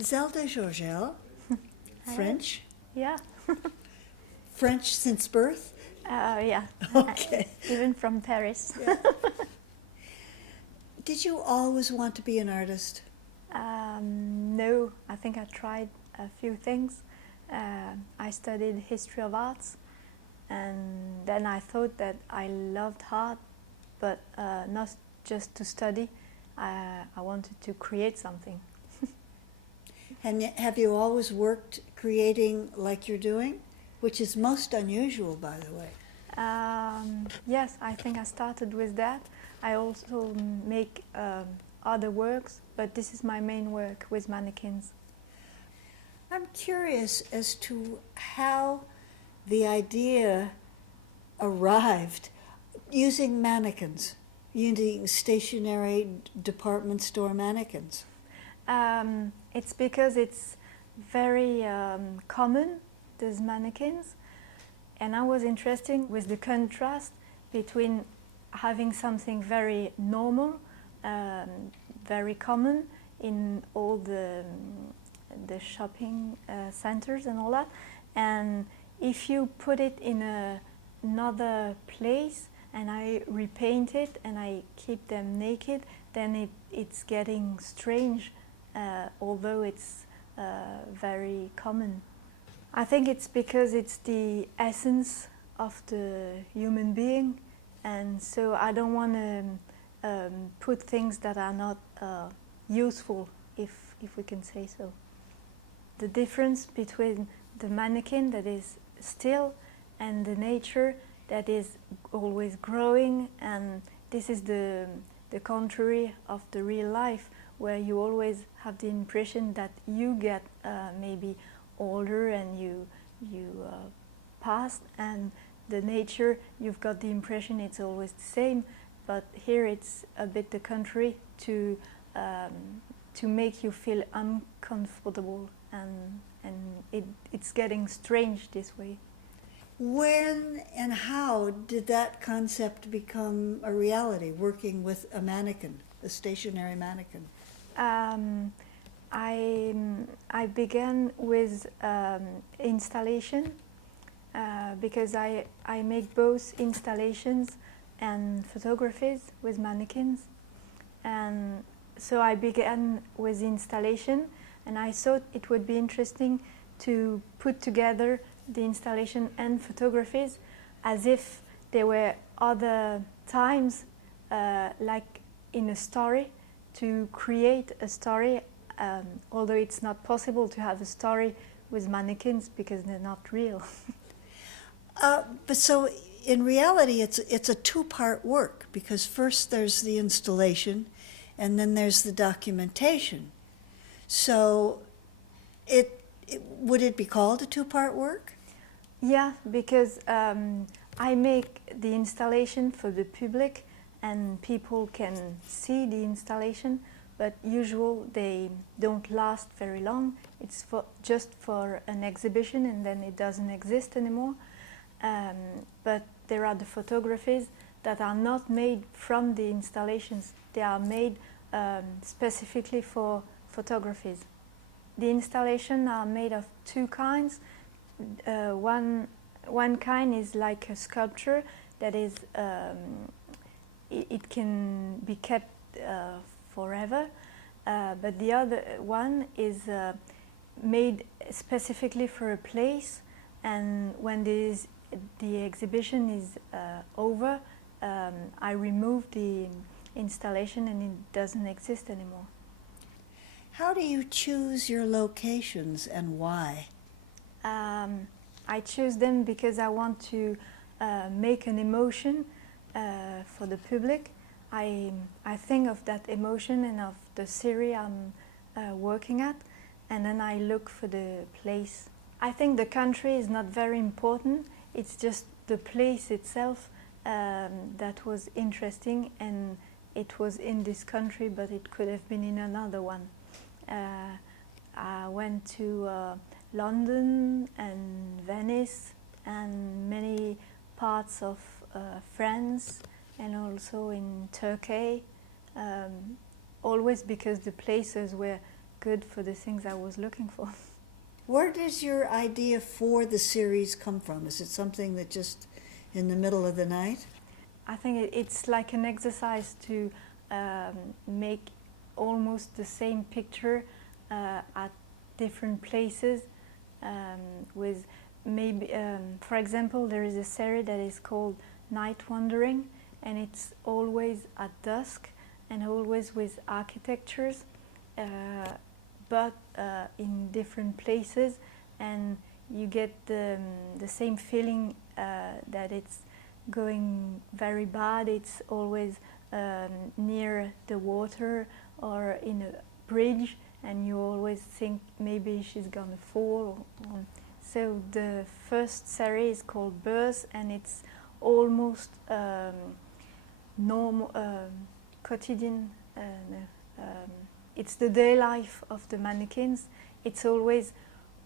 Zelda Georgel, French? Yeah. French since birth? Yeah. Okay. Even from Paris. Yeah. Did you always want to be an artist? No, I think I tried a few things. I studied history of arts, and then I thought that I loved art, but not just to study. I wanted to create something. And have you always worked creating like you're doing? Which is most unusual, by the way. Yes, I think I started with that. I also make other works, but this is my main work with mannequins. I'm curious as to how the idea arrived using mannequins, using stationary department store mannequins. It's because it's very common, these mannequins, and I was interested with the contrast between having something very normal, very common in all the shopping centers and all that, and if you put it in another place and I repaint it and I keep them naked, then it's getting strange, although it's very common. I think it's because it's the essence of the human being, and so I don't want to put things that are not useful, if we can say so. The difference between the mannequin that is still and the nature that is always growing, and this is the contrary of the real life, where you always have the impression that you get maybe older and you pass, and the nature, you've got the impression it's always the same, but here it's a bit the contrary, to make you feel uncomfortable, and it's getting strange this way. When and how did that concept become a reality, working with a mannequin, a stationary mannequin? I began with installation because I make both installations and photographies with mannequins, and so I began with installation, and I thought it would be interesting to put together the installation and photographies as if there were other times, like in a story, to create a story, although it's not possible to have a story with mannequins because they're not real. But so in reality, it's a two-part work, because first there's the installation and then there's the documentation. So would it be called a two-part work? Yeah, because I make the installation for the public and people can see the installation, but usually they don't last very long. It's just for an exhibition and then it doesn't exist anymore. But there are the photographies that are not made from the installations. They are made specifically for photographies. The installations are made of two kinds. One kind is like a sculpture that is, it can be kept forever, but the other one is made specifically for a place, and when the exhibition is over, I remove the installation and it doesn't exist anymore. How do you choose your locations and why? I choose them because I want to make an emotion for the public. I think of that emotion and of the series I'm working at, and then I look for the place. I think the country is not very important, it's just the place itself that was interesting, and it was in this country, but it could have been in another one. I went to London and Venice and many parts of France, and also in Turkey, always because the places were good for the things I was looking for. Where does your idea for the series come from? Is it something that just in the middle of the night? I think it's like an exercise to make almost the same picture at different places with maybe, for example, there is a series that is called Night Wandering, and it's always at dusk and always with architectures, but in different places, and you get the same feeling that it's going very bad. It's always near the water or in a bridge, and you always think maybe she's gonna fall. So the first series is called Birth, and it's almost normal, quotidian. It's the day life of the mannequins. It's always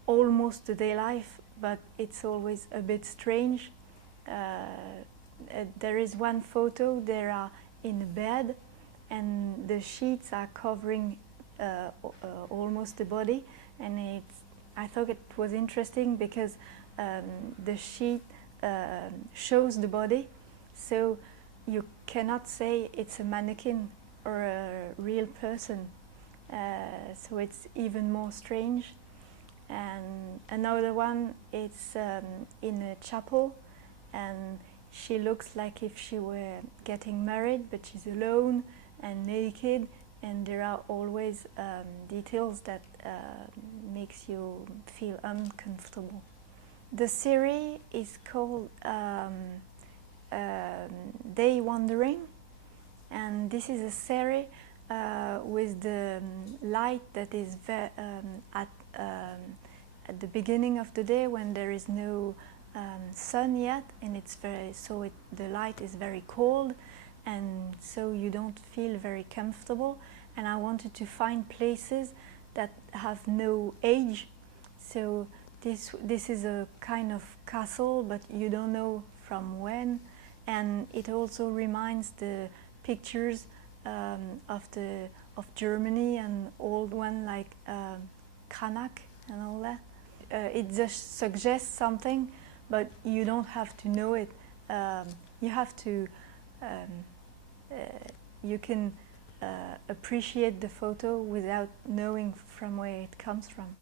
almost the day life, but it's always a bit strange. There is one photo, they are in a bed and the sheets are covering almost the body, and I thought it was interesting because the sheet shows the body, so you cannot say it's a mannequin or a real person, so it's even more strange. And another one, it's in a chapel, and she looks like if she were getting married, but she's alone and naked, and there are always details that makes you feel uncomfortable. The series is called Day Wandering, and this is a series with the light that is at the beginning of the day when there is no sun yet, and it's the light is very cold, and so you don't feel very comfortable. And I wanted to find places that have no age. So this is a kind of castle, but you don't know from when. And it also reminds the pictures of Germany and old one like Cranach and all that. It just suggests something, but you don't have to know it. You have to. You can appreciate the photo without knowing from where it comes from.